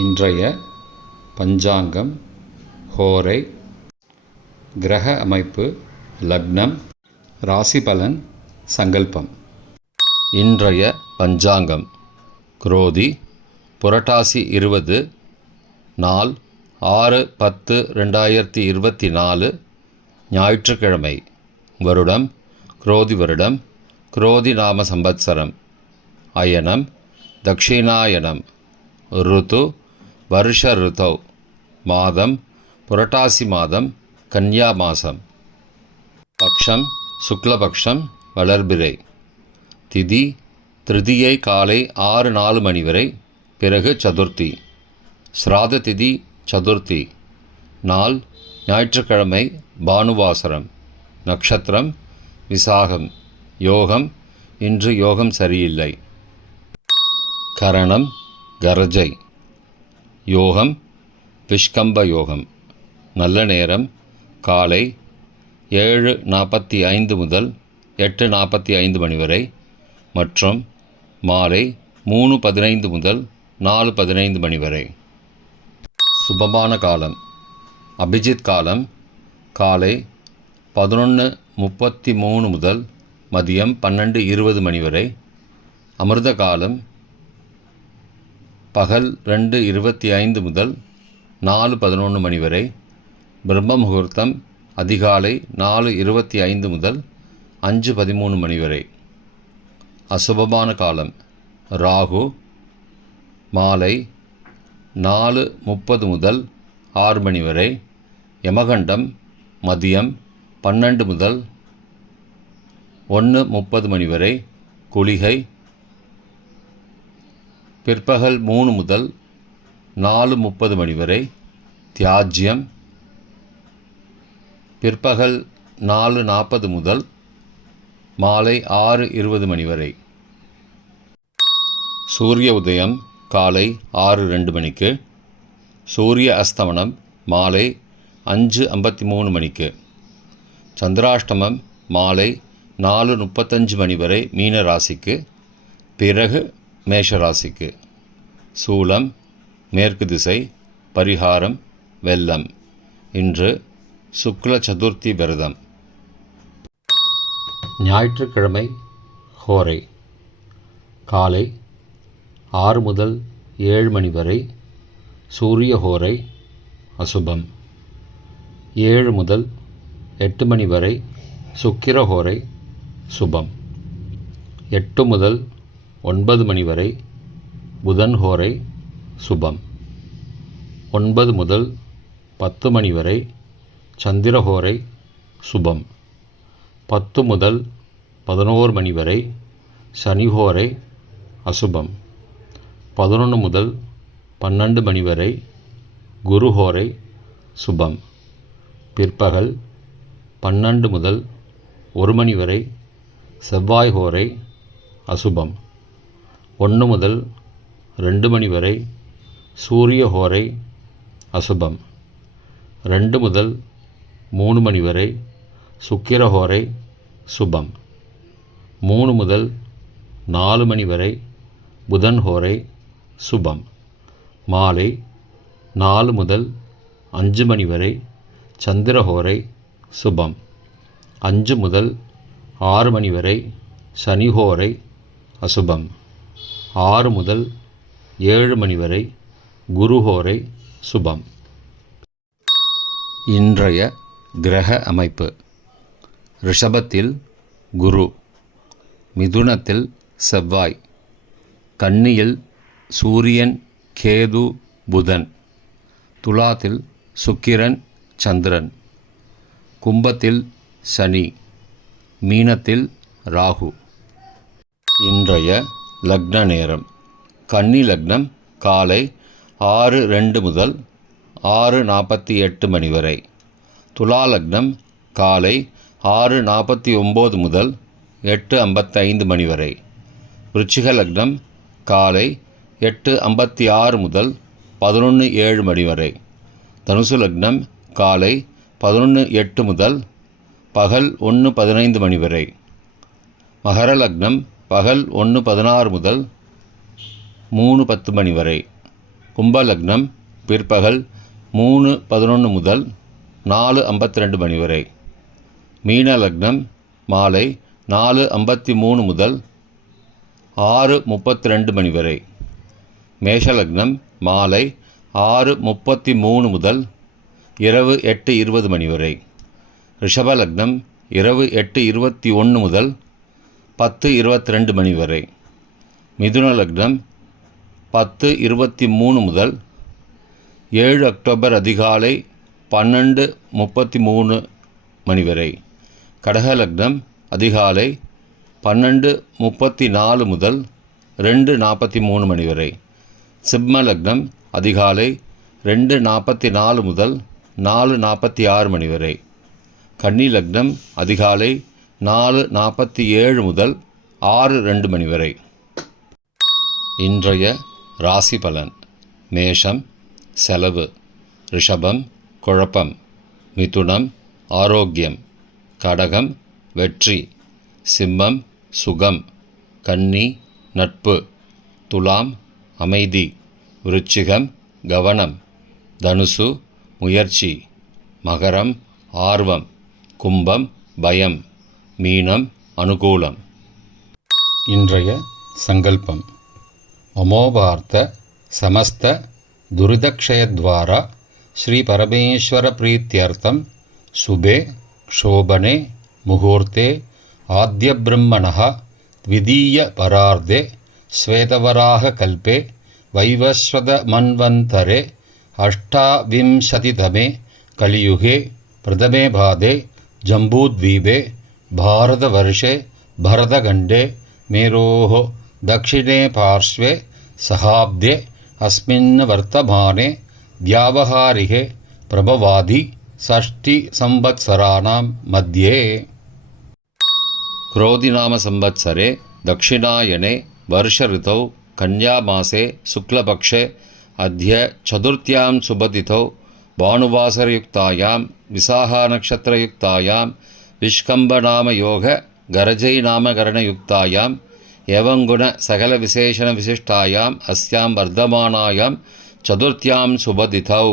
இன்றைய பஞ்சாங்கம், ஹோரை, கிரக அமைப்பு, லக்னம், ராசி பலன், சங்கல்பம். இன்றைய பஞ்சாங்கம் குரோதி புரட்டாசி 20 நாள் 6/10/2024 ஞாயிற்றுக்கிழமை. வருடம் குரோதி வருடம், குரோதி நாம சம்பத்சரம். அயனம் தக்ஷிணாயனம். ருது வருஷ ருதௌ. மாதம் புரட்டாசி மாதம், கன்யா மாதம். பக்ஷம் சுக்லபக்ஷம், வளர்பிறை. திதி திருதியை காலை 6:04 மணி வரை, பிறகு சதுர்த்தி. ஸ்ராத திதி சதுர்த்தி. நாள் ஞாயிற்றுக்கிழமை, பானுவாசரம். நட்சத்திரம் விசாகம். யோகம் இன்று யோகம் சரியில்லை. கரணம் கரஜை. யோகம் விஷ்கம்ப யோகம். நல்ல நேரம் காலை 7:45 முதல் 8:45 மணி வரை மற்றும் மாலை 3:15 முதல் 4:15 மணி வரை. சுபமான காலம் அபிஜித் காலம் காலை 11:33 முதல் மதியம் 12:20 மணி வரை. அமிர்த காலம் பகல் 2:25 முதல் 4:11 மணி வரை. பிரம்ம முகூர்த்தம் அதிகாலை 4:25 முதல் 5:13 மணி வரை. அசுபமான காலம் ராகு மாலை 4:30 முதல் 6 மணி வரை. யமகண்டம் மதியம் 12 முதல் 1:30 மணி வரை. குளிகை பிற்பகல் 3 முதல் 4:30 மணி வரை. தியாஜ்யம் பிற்பகல் 4:40 முதல் மாலை 6:20 மணி வரை. சூரிய உதயம் காலை 6:02 மணிக்கு. சூரிய அஸ்தமனம் மாலை 5:53 மணிக்கு. சந்திராஷ்டமம் மாலை 4:35 மணி வரை மீன ராசிக்கு, பிறகு மேஷராசிக்கு. சூலம் மேற்கு திசை. பரிகாரம் வெல்லம். இன்று சுக்ல சதுர்த்தி விரதம். ஞாயிற்றுக்கிழமை ஹோரை காலை 6 முதல் 7 மணி வரை சூரிய ஹோரை அசுபம். 7 முதல் 8 மணி வரை சுக்கிர ஹோரை சுபம். 8 முதல் 9 மணி வரை புதன் ஹோரை சுபம். 9 முதல் 10 மணி வரை சந்திர ஹோரை சுபம். 10 முதல் 11 மணி வரை சனி ஹோரை அசுபம். 11 முதல் 12 மணி வரை குரு ஹோரை சுபம். பிற்பகல் 12 முதல் 1 மணி வரை செவ்வாய் ஹோரை அசுபம். 1 முதல் 2 மணி வரை சூரிய ஹோரை அசுபம். 2 முதல் 3 மணி வரை சுக்கிர ஹோரை சுபம். 3 முதல் 4 மணி வரை புதன் ஹோரை சுபம். மாலை 4 முதல் 5 மணி வரை சந்திர ஹோரை சுபம். 5 முதல் 6 மணி வரை சனி ஹோரை அசுபம். 6 முதல் 7 மணி வரை குரு ஹோரை சுபம். இன்றைய கிரக அமைப்பு. ரிஷபத்தில் குரு, மிதுனத்தில் செவ்வாய், கன்னியில் சூரியன் கேது புதன், துலாத்தில் சுக்கிரன் சந்திரன், கும்பத்தில் சனி, மீனத்தில் ராகு. இன்றைய லக்ன நேரம். கன்னி லக்னம் காலை 6:02 முதல் 6:48 மணி வரை. துலா லக்னம் காலை 6:49 முதல் 8:55 மணி வரை. விருச்சிக லக்னம் காலை 8:56 முதல் 11:07 மணி வரை. தனுசு லக்னம் காலை 11:08 முதல் பகல் 1:15 மணி வரை. மகர லக்னம் பகல் 1:16 முதல் 3:10 மணி வரை. கும்பலக்னம் பிற்பகல் 3:11 முதல் 4:52 மணி வரை. மீன லக்னம் மாலை 4:53 முதல் 6:32 மணி வரை. மேஷலக்னம் மாலை 6:33 முதல் இரவு 8:20 மணி வரை. ரிஷபலக்னம் இரவு 8:21 முதல் 10:22 மணி வரை. மிதுன லக்னம் 10:23 முதல் 7 அக்டோபர் அதிகாலை 12:33 மணி வரை. கடகலக்னம் அதிகாலை 12:34 முதல் 2:43 மணி வரை. சிம்ம லக்னம் அதிகாலை 2:44 முதல் 4:46 மணி வரை. கன்னி லக்னம் அதிகாலை 4:47 முதல் 6:02 மணி வரை. இன்றைய ராசி பலன். மேஷம் செலவு, ரிஷபம் குழப்பம், மிதுனம் ஆரோக்கியம், கடகம் வெற்றி, சிம்மம் சுகம், கன்னி நட்பு, துலாம் அமைதி, விருச்சிகம் கவனம், தனுசு முயற்சி, மகரம் ஆர்வம், கும்பம் பயம், மீனம் அனுகூலம். இன்றைய சங்கல்பம். அமோபார்த்த சமஸ்த துரிதக்ஷயத்வாரா ஸ்ரீ பரமேஸ்வர பிரீத்யர்த்தம் சுபே க்ஷோபனே முகூர்த்தே ஆத்யபிரம்மணः த்விதீய பரார்த்தே ஸ்வேதவராக கல்பே வைவஸ்வத மன்வந்தரே அஷ்டாவிம்சதிதமே கலியுகே பிரதமே பாதே ஜம்பூத்வீபே பாரதவர்ஷே பரதகண்டே மேரோः दक्षिणे पार्श्वे सहाब्दे अस्मिन् वर्तमाने व्यावहारिके प्रभवादि षष्टिसंवत्सराणां मध्ये. क्रोधिनाम संवत्सरे दक्षिणायने वर्ष ऋतौ कन्यामासे शुक्लपक्षे अद्य चतुर्थ्यां शुभतिथौ भानुवासरयुक्तायां विसाहानक्षत्रयुक्तायां विष्कम्भनामयोग गरजैनामकरणयुक्तायां एवं गुण सकल विशेषण विशिष्टायाम् अस्यां वर्धमानायां चतुर्थ्यां शुभतिथौ